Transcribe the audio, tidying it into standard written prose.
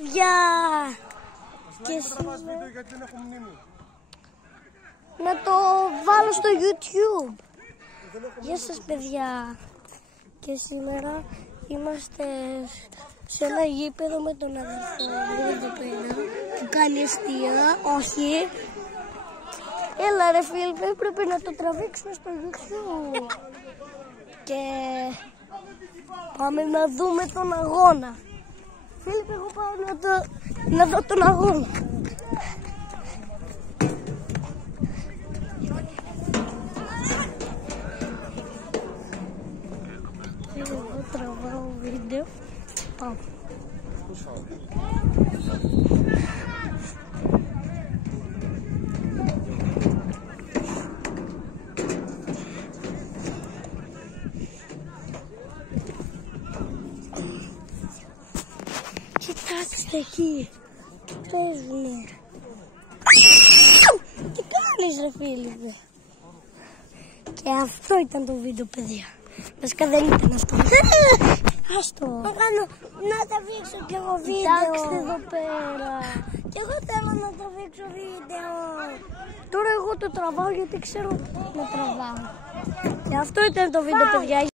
Παιδιά! Και σήμερα... βίντεο γιατί δεν έχω μνήμη. Να το βάλω στο YouTube. Γεια σας παιδιά. Και σήμερα είμαστε σε ένα γήπεδο με τον αδερφό μου εδώ πέρα που κάνει αστεία. Όχι. Έλα ρε φίλε, πρέπει να το τραβήξουμε στο YouTube. Και πάμε να δούμε τον αγώνα. Φίλιππ, εγώ πάω να δω τον αγώνα. Εγώ τραβάω βίντεο. Πάω. Κοιτάξτε εκεί, τι παίζουνε. Τι κάνεις ρε Φίλιππε. Και αυτό ήταν το βίντεο παιδιά. Βασικά δεν ήταν αυτό. Άστο. Να τραβήξω κι εγώ βίντεο. Κοιτάξτε εδώ πέρα. Κι εγώ θέλω να τραβήξω βίντεο. Τώρα εγώ το τραβάω γιατί ξέρω να τραβάω. Και αυτό ήταν το βίντεο παιδιά.